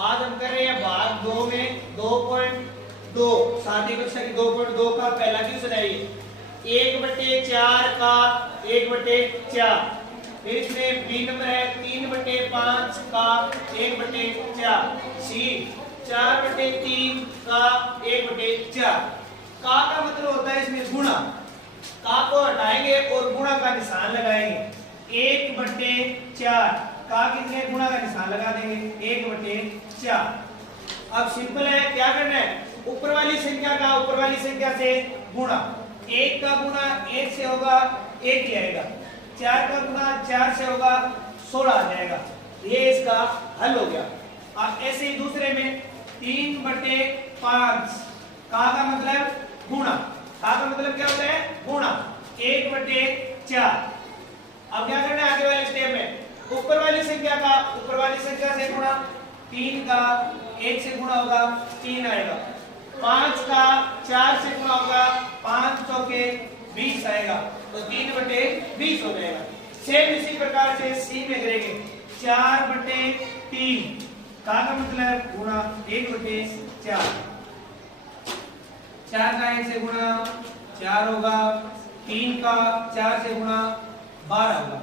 आज हम कर रहे हैं भाग 2 में 2.2 सातवीं कक्षा की 2.2 का पहला क्वेश्चन है ये 1/4 का 1/4। फिर इसमें बी नंबर है 3/5 का 1/4। सी 4/3 का 1/4। का मतलब होता है इसमें गुणा। का को हटाएंगे और गुणा का निशान लगाएंगे 1/4। का कितने गुणा का निशान लगा देंगे 1/4। अब सिंपल है, क्या करना है, ऊपर वाली संख्या का ऊपर वाली संख्या से गुणा। 1 का गुणा 1 से होगा 1 ही आएगा। 4 का गुणा 4 से होगा 16 आ जाएगा। ये इसका हल हो गया। अब ऐसे ही दूसरे में 3/5 का मतलब गुणा। का मतलब क्या होता है, गुणा 1/4। अब क्या करना है आगे वाले स्टेप में, ऊपर वाली संख्या का ऊपर वाली संख्या से गुणा। 3 का 1 से गुणा होगा 3 आएगा। 5 का 4 से गुणा होगा 5 चौके 20 आएगा, तो 3/20 हो जाएगा। सेम इसी प्रकार से सी में करेंगे 4/3 का मतलब गुणा 1/4। 4 का 1 से गुणा 4 होगा, 3 का 4 से गुणा 12 होगा।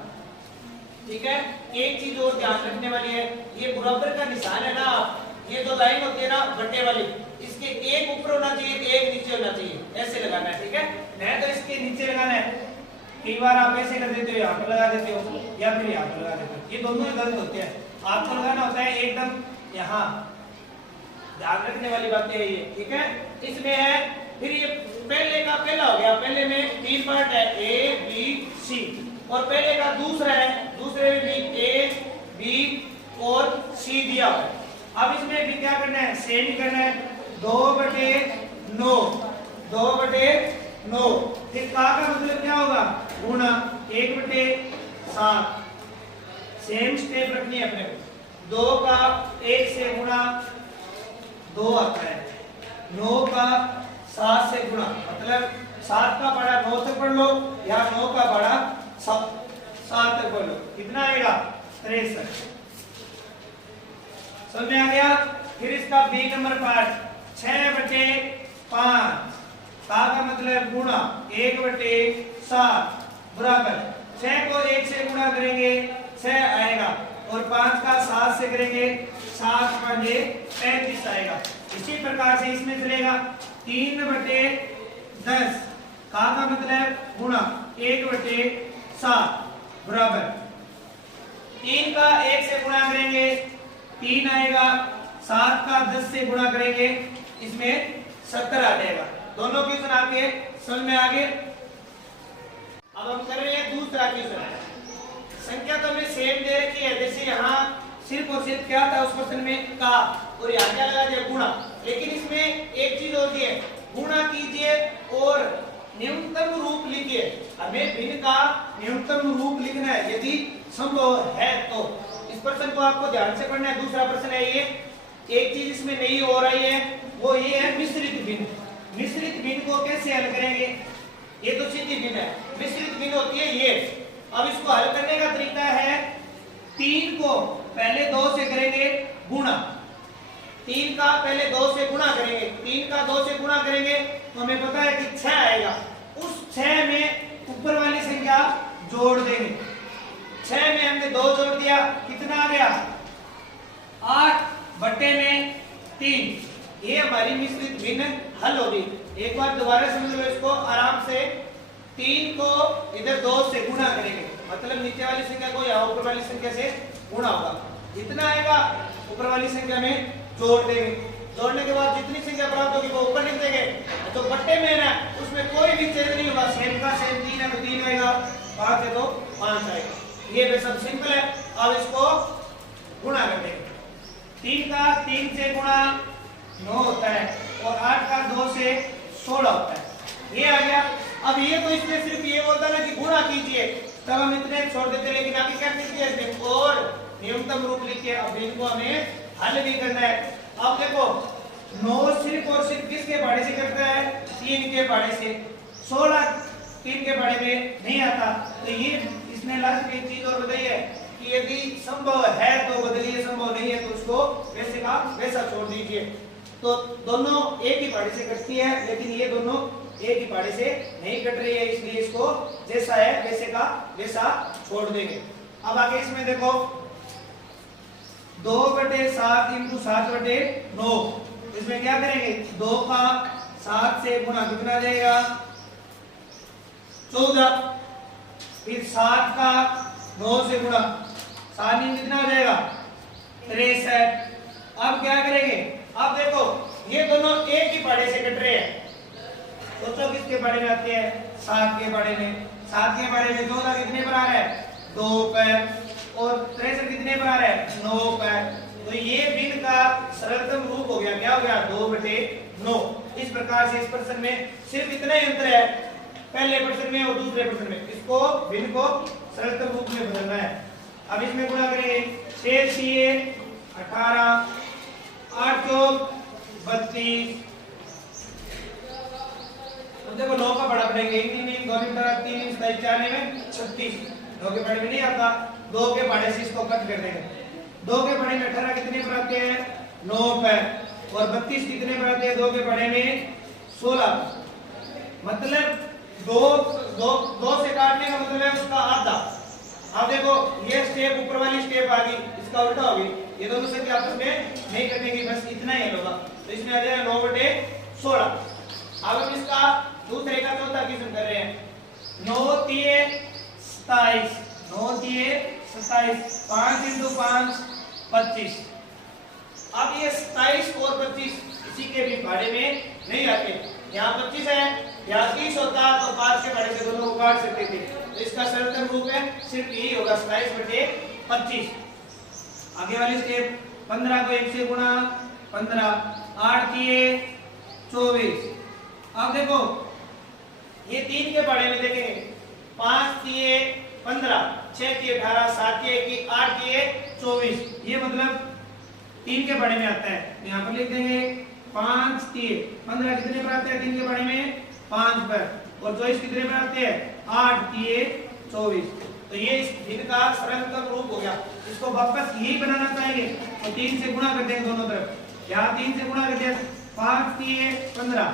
ठीक है, एक चीज और ध्यान रखने वाली है, ये बराबर का निशान है ना, ये दो लाइन होती है ना बट्टे वाली, इसके एक ऊपर होना चाहिए एक नीचे होना चाहिए, ऐसे लगाना है। ठीक है, नहीं तो इसके नीचे लगाना है। कई बार आप ऐसे कर देते हो, यहाँ पर लगा देते हो या फिर यहाँ पर लगा देते हो, ये दोनों ही गलत होते हैं। आपको लगाना होता है एकदम यहाँ। ध्यान रखने वाली बात है ये। ठीक है, इसमें है फिर ये पहले का पहला हो गया। पहले में 3 पार्ट है ए बी सी, और पहले का दूसरा है, दूसरे में भी ए बी और सी दिया हुआ है। अब इसमें भी क्या करना है, सेम करना है 2/9 2/9। फिर का मतलब क्या होगा, गुणा 1/7। सेम स्टेप रखनी है अपने को। 2 का 1 से गुणा 2 आता है। 9 का 7 से गुणा, मतलब 7 का बड़ा 9 तक पढ़ लो या 9 का बड़ा 7 तक पढ़ लो, कितना आएगा 63। समझ में आ गया। फिर इसका बी नंबर पार्ट 6/5 का मतलब गुणा 1/7 बराबर 6 को 1 से गुणा करेंगे 6 आएगा, और 5 का 7 से करेंगे 7 5 35 आएगा। इसी प्रकार से इसमें चलेगा 3/10 का मतलब गुणा 1/7 बराबर 3 का 1 से गुणा करेंगे 3 आएगा, 7 का 10 से गुणा करेंगे इसमें 70 आ जाएगा। दोनों क्वेश्चन आपके समझ में आ गए। अब हम कर रहे हैं दूसरा क्वेश्चन। संख्या तो हमें सेम दे रखी है, जैसे यहाँ सिर्फ और सिर्फ क्या था उस क्वेश्चन में का, और यहाँ क्या लगा दिया गुणा। लेकिन इसमें एक चीज होती है, गुणा कीजिए और न्यूनतम रूप लिखिए। हमें भिन्न का न्यूनतम रूप लिखना है यदि संभव है तो। इस प्रश्न को आपको ध्यान से पढ़ना है। दूसरा प्रश्न है ये, एक चीज इसमें नहीं हो रही है, वो ये है मिश्रित भिन्न। मिश्रित भिन्न को कैसे हल करेंगे, ये तो सीधी भिन्न है, मिश्रित भिन्न होती है ये। अब इसको हल करने का तरीका है, 3 को पहले 2 से करेंगे गुणा। 3 का पहले 2 से गुणा करेंगे, 3 का 2 से गुणा करेंगे तो हमें पता है कि 6 आएगा। उस 6 में ऊपर वाली संख्या जोड़ देंगे। 6 में हमने 2 जोड़ दिया, कितना आ गया 8/3। ये हमारी मिश्रित भिन्न हल होगी। एक बार दोबारा समझ लो इसको आराम से। 3 को इधर 2 से गुणा करेंगे, मतलब नीचे वाली संख्या को यहाँ ऊपर वाली संख्या से गुणा होगा, जितना आएगा ऊपर वाली संख्या में जोड़ देंगे। जोड़ने के बाद जितनी संख्या प्राप्त होगी वो ऊपर लिख देंगे। तो बट्टे में है ना, उसमें कोई भी चेंज नहीं होगा। सेम का सेम 3 है तो 3 आएगा, 5 है तो 5 आएगा। ये भी सब सिंपल है। अब इसको गुणा कर देंगे। 3 का 3 से गुणा 9 होता है, और 8 का 2 से 16 होता है। ये आ गया। अब ये तो इसमें सिर्फ ये बोलता ना कि गुणा कीजिए, तब हम इतने छोड़ देते, लेकिन आगे क्या कीजिए और न्यूनतम रूप लिखिए। अब इनको हमें हल भी करना है। अब देखो 9 सिर्फ और सिर्फ किसके पहाड़े से करता है, 3 के पहाड़े से। 16 3 के पहाड़े में नहीं आता। तो ये इसमें लास्ट में एक चीज और बताई है कि कि यदि संभव है तो बदलिए, संभव नहीं है तो उसको वैसे का वैसा छोड़ दीजिए। तो दोनों एक ही पाड़ी से कटती है, लेकिन ये दोनों एक ही पाड़ी से नहीं कट रही है, इसलिए इसको जैसा है वैसे का वैसा छोड़ देंगे। अब आगे इसमें देखो 2/7 × 7/9, इसमें क्या करेंगे 2 का 7 से गुणा कितना जाएगा 14, फिर 7 का 9 से गुणा 7 × कितना हो जाएगा 63। अब क्या करेंगे, अब देखो ये दोनों एक ही पाड़े से कट रहे हैं, सोचो किसके बारे में आते हैं 7 के बारे में। 7 के बारे में 14 कितने पर आ रहा है 2 पर, और 63 कितने पर आ रहा है 9 पर। तो ये भिन्न का सरलतम रूप हो गया, क्या हो गया 2/9। इस प्रकार से इस प्रश्न में सिर्फ इतना ही अंतर है पहले प्रश्न में और दूसरे प्रश्न में, इसको भिन्न को सरलतम रूप में बदलना है। अब इसमें गुणा करेंगे 6 × 18, 8 × 32, देखो 9 का बड़ा पड़ेंगे 3 2 3 27 4 में 36, 9 के बड़े में नहीं आता, 2 के बड़े से इसको कट कर देंगे। 2 के बड़े में 18 कितने पर आते हैं 9 पर, और 32 कितने पर आते हैं 2 के बड़े में 16। मतलब 2 से काटने का मतलब है उसका आधा। अब देखो ये स्टेप ऊपर वाली स्टेप आ गई, इसका उल्टा हो गई, ये दोनों संख्या आपस में नहीं कटेंगी, बस इतना ही होगा। तो इसमें आ जाएगा 9/16। अब हम इसका दूसरे का चौथा क्वेश्चन कर रहे हैं। 9 × 27, 9 × 27, 5 × 5 25। अब ये 27 और 25 इसी के भी बारे में नहीं आते, यहाँ 25 है, यहाँ 30 होता तो 5 के बारे से दोनों को काट सकते थे। तो इसका सरलतम रूप है सिर्फ यही होगा 27/25। आगे वाली स्टेप 15 को 1 से गुणा 15, 8 × 24। अब देखो ये 3 के बारे में देखेंगे 5 × 15, 6 × 18, 7 × 21, 8 × 24, ये मतलब 3 के बारे में आता है। यहाँ पर लिख देंगे 5 × 15 कितने पर आते हैं 3 के बारे में 5 पर, और 24 कितने पर आते हैं 8 × 24। तो ये इस भिन्न का सरलतम रूप हो गया। इसको वापस यही बनाना चाहेंगे तो 3 से गुणा कर देंगे दोनों तरफ, यहाँ 3 से गुणा कर दिया 5 × 15,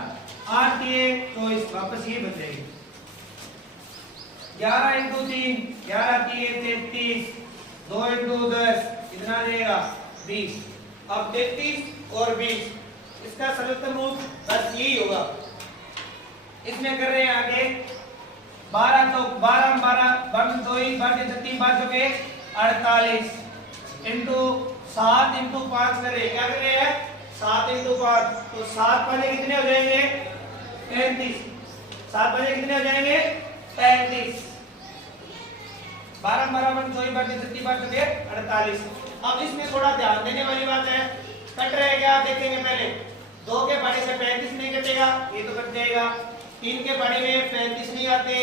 8 × 24, वापस ये बन जाएगी 11 × 3, 11 × 33, 2 × 10 कितना आ जाएगा 20। अब 33 और 20 इसका सरलतम रूप बस यही होगा। इसमें कर रहे हैं आगे 12 तो 12 12 12 2 12 36 5 के 48 इनटू 7 × 5 कर रहे हैं, क्या कर रहे हैं 7 × 5, तो 7 वाले कितने हो जाएंगे 35, 7 वाले कितने हो जाएंगे 35, 12 12 24 12 36 5 के 48। अब इसमें थोड़ा ध्यान देने वाली बात है, कट रहे क्या देखेंगे पहले। 2 के बारे से 35 नहीं कटेगा, ये तो कट जाएगा। 3 के बारे में 35 नहीं आते,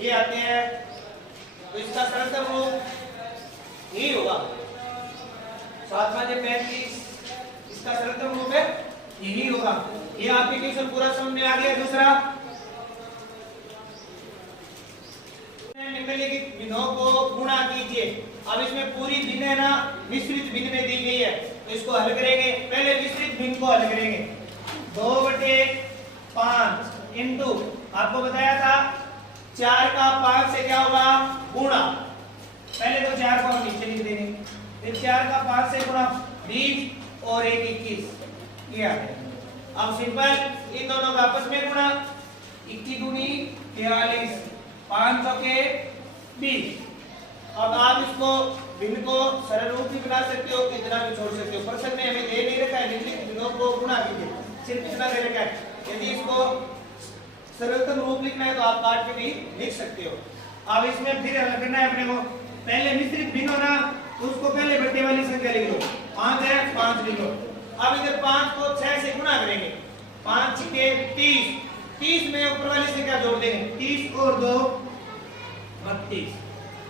ये आते हैं, तो इसका सरलतम रूप यही होगा 7 वाले 35, इसका सरलतम रूप है यही होगा। ये आपके क्वेश्चन पूरा समझ में आ गया। दूसरा निम्नलिखित भिन्नों को गुणा कीजिए। अब इसमें पूरी भिन्न है ना मिश्रित भिन्न में दी गई है, तो इसको हल करेंगे। पहले मिश्रित भिन्न को हल करेंगे 2/5 इंटू आपको बताया था 4 का 5 से क्या होगा गुणा, पहले तो 4 को हम नीचे लिख देंगे, फिर 4 का 5 से गुणा 20 और 1 21, ये आ गया। अब सिंपल इन दोनों का आपस में गुणा 21 दूनी 43, 500 के 20। अब आप इसको भिन्न को सरल रूप भी बना सकते हो, इतना भी छोड़ सकते हो। प्रश्न में हमें दे नहीं रखा है निम्नलिखित भिन्नों को गुणा कीजिए, सिर्फ इतना दे रखा है। यदि इसको सरलतम रूप लिखना है तो आप काट के भी लिख सकते हो। अब इसमें फिर हल करना है अपने को। पहले मिश्रित भिन्न होना, उसको पहले बटे वाली संख्या लिख लो, 5 है 5 लिख लो। अब इधर 5 को 6 से गुणा करेंगे, 5 के 30, 30 में ऊपर वाली संख्या जोड़ देंगे, 30 और 2 32,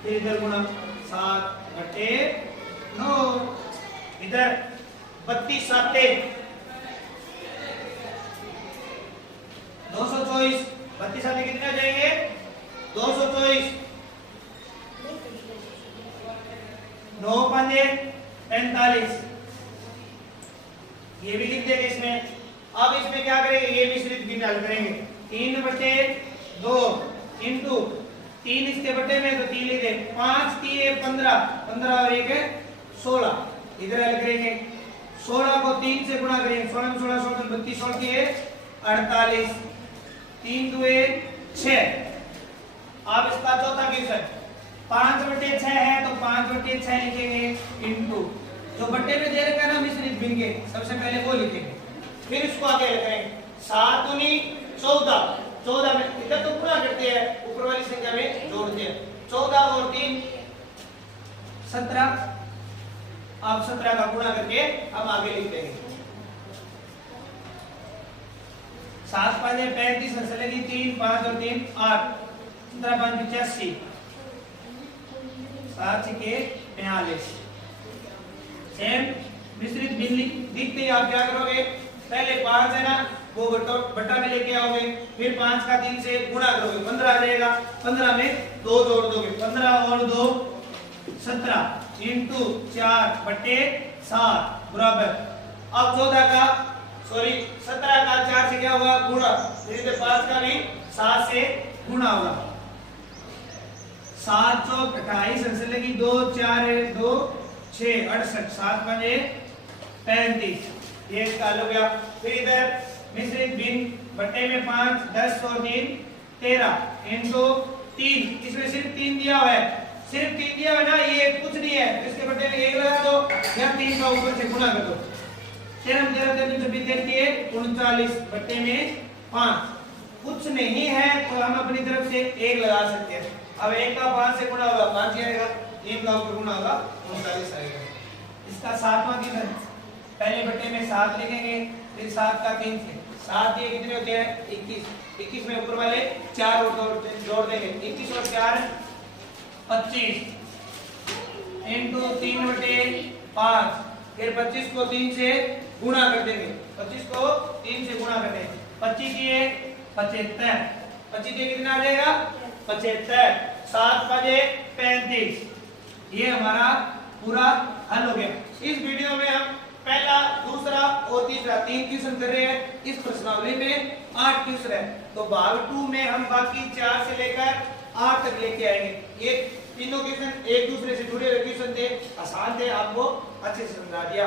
फिर इधर गुणा 7/9, इधर 32 7 224, 32 साथ कितने हो जाएंगे 224, 9 पंजे 45, ये भी लिख देंगे इसमें। अब इसमें क्या करेंगे, ये मिश्रित भिन्न हल करेंगे। 3/2 इंटू 3 इसके बटे में तो 3 लिख दे, 5 3 15, 15 और 1 है 16, इधर हल करेंगे। 16 को 3 से गुणा करेंगे, 16 में 16 16 32 16 की 48, 3 2 6। अब इसका चौथा क्वेश्चन 5/6 है तो 5/6 लिखेंगे इंटू जो बट्टे में दे रखा है ना मिश्रित भिन्न के, सबसे पहले वो लिखेंगे, फिर इसको आगे लिखेंगे। 7 दूनी 14, 14 में इधर तो गुणा करते हैं, ऊपर वाली संख्या में जोड़ते हैं। 14 और 3 17, अब 17 का गुणा करके हम आगे लिख देंगे। 7 5 35 लगी 3 5 और 3 8, 17 5 85, 7 6 42। सेम मिश्रित भिन्न दिखते ही आप क्या करोगे, पहले 5 है ना वो बट्टा में लेके आओगे, फिर 5 का 3 से गुणा करोगे, 15 आ जाएगा, 15 में 2 जोड़ दोगे, 15 और 2 17 इंटू 4/7 बराबर। अब 17 का 4 से क्या होगा गुणा, फिर 5 का भी 7 से गुणा होगा। 7 चौक 28 आंसर लगी 2 4 2 6 68, 7 5 35, ये इसका हल हो गया। फिर इधर मिश्रित भिन्न बट्टे में 5 10 और 3 13 इंटू 3, इसमें सिर्फ 3 दिया हुआ है, सिर्फ 3 दिया हुआ है ना, ये कुछ नहीं है, इसके बट्टे में 1 लगा दो या 3 का ऊपर से गुणा कर दो। 13 13 39 बट्टे में 5 कुछ नहीं है तो हम अपनी तरफ से 1 लगा सकते हैं। अब 1 का 5 से गुणा होगा 5 आएगा, 3 का ऊपर गुणा होगा 39 आएगा। इसका 7वां क्वेश्चन, पहले बट्टे में 7 लिखेंगे, फिर 7 का 3 से 7 ये कितने होते हैं 21, 21 में ऊपर वाले 4 और जोड़ देंगे, 21 और 4 25 इंटू 3/5, फिर 25 को 3 से गुणा कर देंगे, 25 को 3 से गुणा कर देंगे, 25 की 75, 25 के कितना आ जाएगा 75, 7 5 35, ये हमारा पूरा हल हो गया। इस वीडियो में हम पहला दूसरा और तीसरा 3 क्वेश्चन कर रहे हैं, इस प्रश्नावली में 8 क्वेश्चन है, तो भाग 2 में हम बाकी 4 से लेकर 8 तक लेके आएंगे। ये तीनों क्वेश्चन एक दूसरे से जुड़े हुए क्वेश्चन थे, आसान थे, आपको अच्छे से समझा दिया।